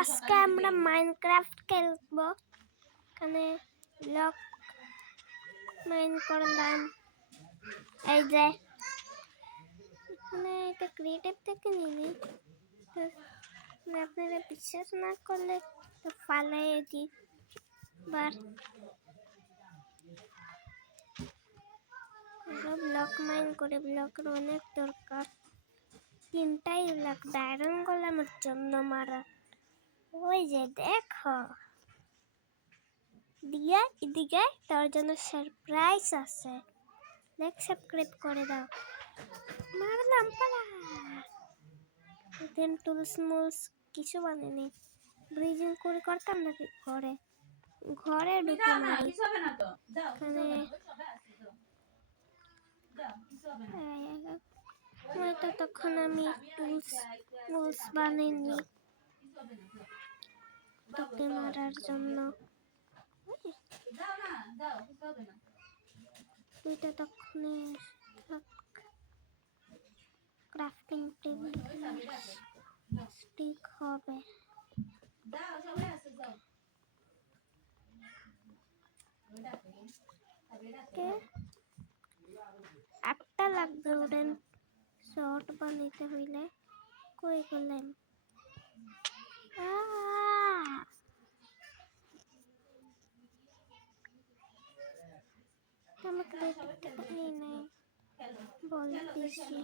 আজকে আমরা মাইনক্রাফট খেলবো। এখানে ব্লক মাইন করলাম। এই যে এখানে এটা ক্রিয়েটিভ থেকে নিনি, আপনারা বিশ্বাস না করলে তো ফালাই দিই। বার ব্লক মাইন করে, ব্লকের অনেক দরকার। 3টাই লাগবে আয়রন গোলামের জন্য মারা। ওই যে দেখো দিয়া এদিকে তার জন্য সারপ্রাইজ আছে। লাইক সাবস্ক্রাইব করে দাও। মারলাম পালা। দেন টুলস মুলস কিছু বানাইনি। ব্রিজিং করে করতাম নাকি ঘরে ঘরে ঢুকে মারি। হয়তো তখন আমি টুলস মুলস বানাইনি তোকে মারার জন্য। তুইটা তখন ক্রাফটিং টেবিল স্টিক হবে। একটা লাগবে ওরেন শর্ট বানাইতে হইলে। কই গেলেন? আমাকে নাই বলতেছি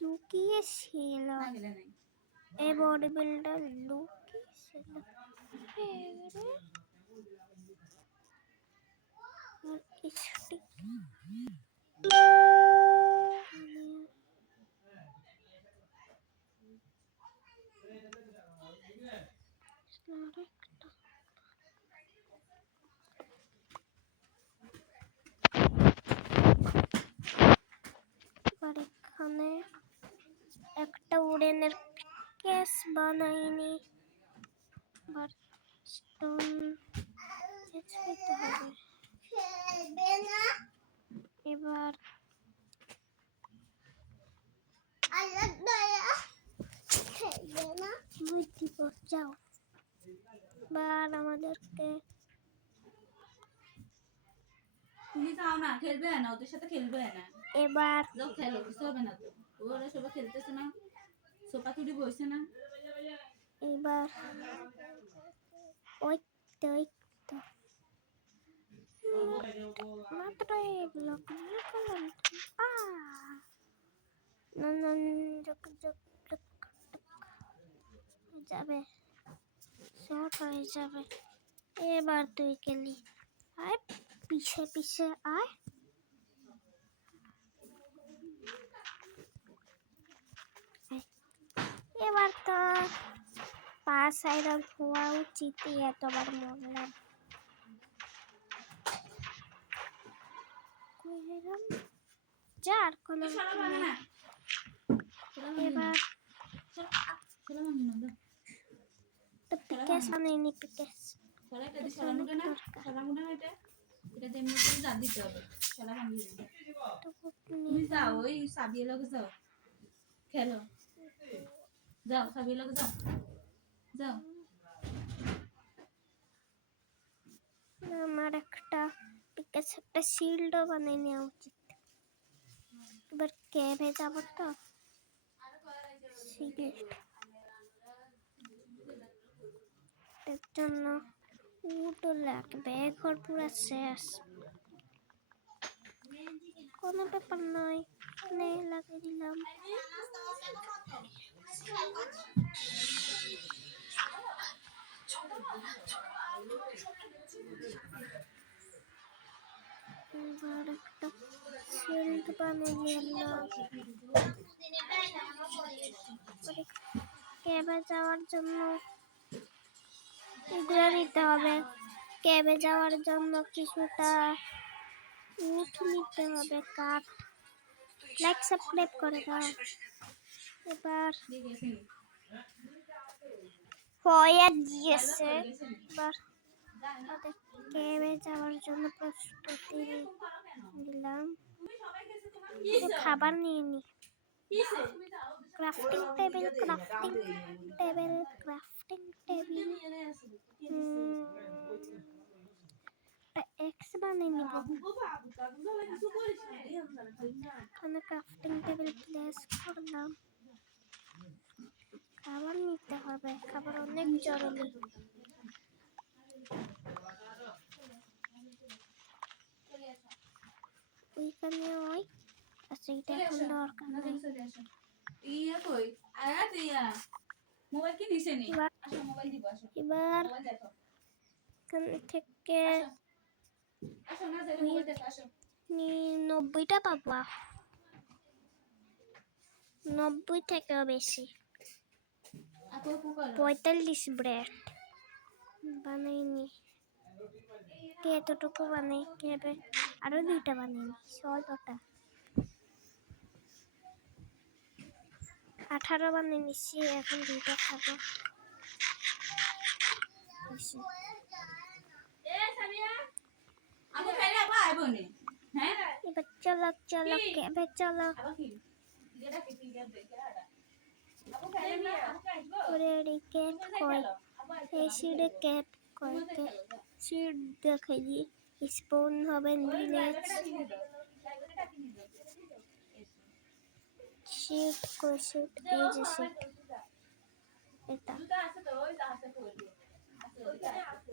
লুকিয়ে ছিল। এই বডি বিল্ডার লুকিয়ে ছিল। এখানে একটা উডেনের কেস বানাইনি, বাট স্টোন খেতে হবে। এবার যাও। এবার আমাদেরকে তুমি যাও না, খেলবে না ওদের সাথে, খেলবে না। এবার যাও খেলো, কিছু হবে না তো। ওরা সবাই খেলতেছে না, সোফা তুলি বসে না। এবার ওই তো মাত্র ব্লক করলাম। যাবে শর্ট হয়ে যাবে। এবার তুই খেলি, আয় পিছে পিছে আয়। এবার তো 5 আয়রন হওয়া উচিত। এতবার মরলাম। যার কোন এবার তো পিকেস আনেনি। পিকেস তুমি যাও ওই সাবিয়ে লগে যাও খেলো। যাও সাবিয়ে লগে যাও যাও। আমার একটা পিকেস একটা শিল্ডও বানিয়ে নেওয়া উচিত। এবার কেভে যাব তো এর জন্য উটো লাগবে। ঘর পুরো শেষ, কোনো ব্যাপার নয়। লাগিয়ে দিলাম। এবার একটা শিল্ড বানিয়ে নিলাম। কেভে যাওয়ার জন্য এগুলো নিতে হবে। কেভে যাওয়ার জন্য কিছুটা উঠ নিতে হবে, কাঠ। লাইক সাবস্ক্রাইব করে দাও। এবার হয়ে গিয়েছে। এবার কেভে যাওয়ার জন্য প্রস্তুতি নিলাম। খাবার নিয়ে নি। ক্রাফটিং টেবিল এক্স বানিয়ে নিব এখানে ক্রাফটিং টেবিল প্লেস করলাম খাবার নিতে হবে খাবার অনেক জরুরি ওইখানে ওই আচ্ছা এটা এখন দরকার নেই ইয়া কই আয়া দিয়া মোবাইল কি নিছে নি আসো মোবাইল দিব আসো এবার মোবাইল দেখো এখান থেকে আসো না যাই মোবাইল দেখো আসো 90টা পাবো 90 থেকেও বেশি আপু করো 45 ব্রেড বানাইনি কে এতটুকু বানাই কেবে আরো 2টা বানাইনি 16টা 18 বানিয়ে নিচ্ছি এখন 2টা খাবো এ সামিয়া আপু খাইলে আপা আইবো নি হ্যাঁ এবার চলো কেবে চলো আপা কি যেটা কি ফিঙ্গার দে কেডা আপু খাইলে নি আপু খাইবো ওরে কেপ কই এই সিডে কেপ কই সিড দেখাই দি স্পন হবেন ভিলেজ শিট কই শিট এই যে শিট এটা দুটো আছে তো ওই আছে কই আছে ওইখানে আছে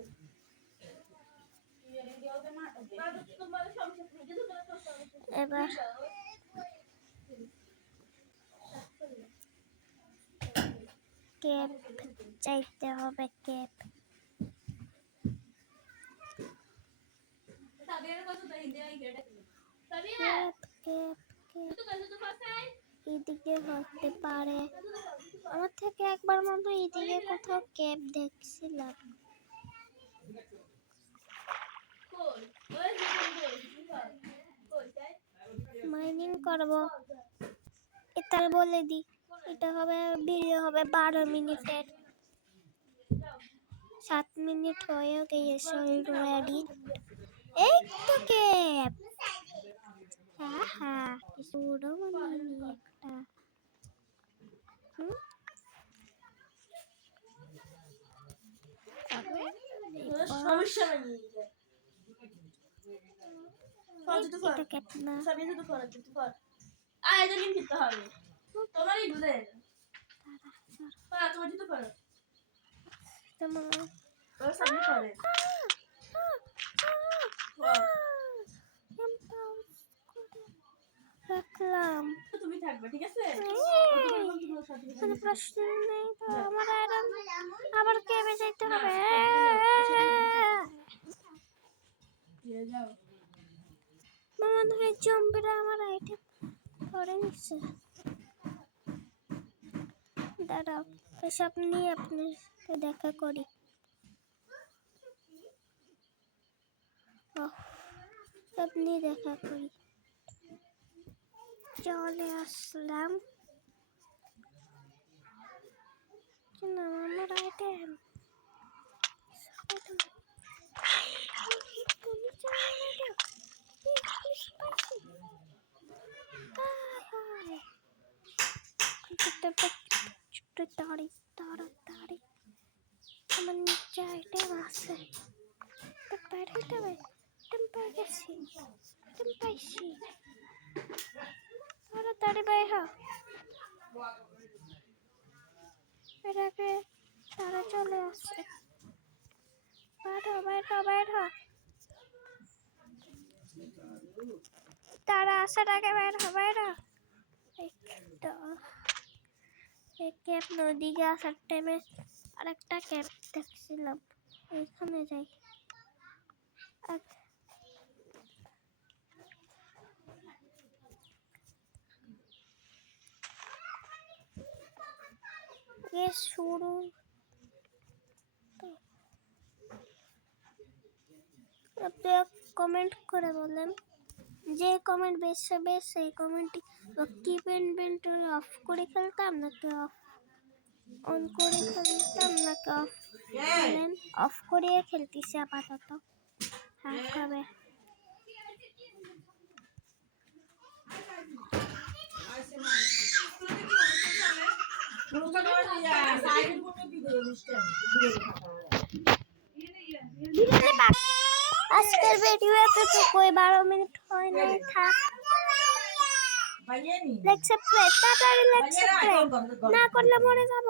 এবার কেপ চাইতে হবে কেপ এদিকে হতে পারে আমার থেকে একবার মতো এদিকে কোথাও কেপ দেখছিলাম মাইনিং করব এটা বলে দি এটা হবে ভিডিও হবে 12 মিনিটের 7 মিনিট হয়ে গিয়েছে অলরেডি এই তো কেপ হ্যাঁ কিছু উড়ো বানিয়ে একটা সমস্যা নেই এটা কেপ না সবই শুধু করার জন্য কর আয় তো লিখতে হবে তোমারই বুঝে পা তোমার জন্য করো তোমার তোর সামনে করে রাখলাম তুমি থাকবে ঠিক আছে কোনো প্রশ্ন নেই তো আমার আয়রন আবার কেবে যাইতে হবে যাও মনে হয় জম্বিরা আমার আইটেম করে নিচ্ছে দাঁড়াও এসব নিয়ে আপনার সাথে দেখা করি সব নিয়ে দেখা করি চলে আসলাম আমার আইটেম তাড়াতাড়ি আমার নিচে আইটেম আছে বাইরে আইটেম পেয়ে গেছি আইটেম পাইছি তাড়াতাড়ি বাইর হ এটাকে তারা চলে আসছে বাইর হ তারা আসার আগে বাইর হ एक कैप नदी के सट्टे में और एक कैप देखছিলাম এইখানে যাই ये শুরু আপনারা কমেন্ট করে বলেন যে কমেন্ট বেশি বেশি কমেন্টটি কিপ ইনভেন্টরি অফ করে খেলতাম নাকি অন করে খেলতাম নাকি অফ করে খেলতেছি আপাতত হ্যাঁ কবে আজকের ভিডিও এতটুকুই, 12 মিনিট হয় না, থাক। লাইক সাবস্ক্রাইব, তাড়াতাড়ি লাইক সাবস্ক্রাইব না করলে মরে যাবো।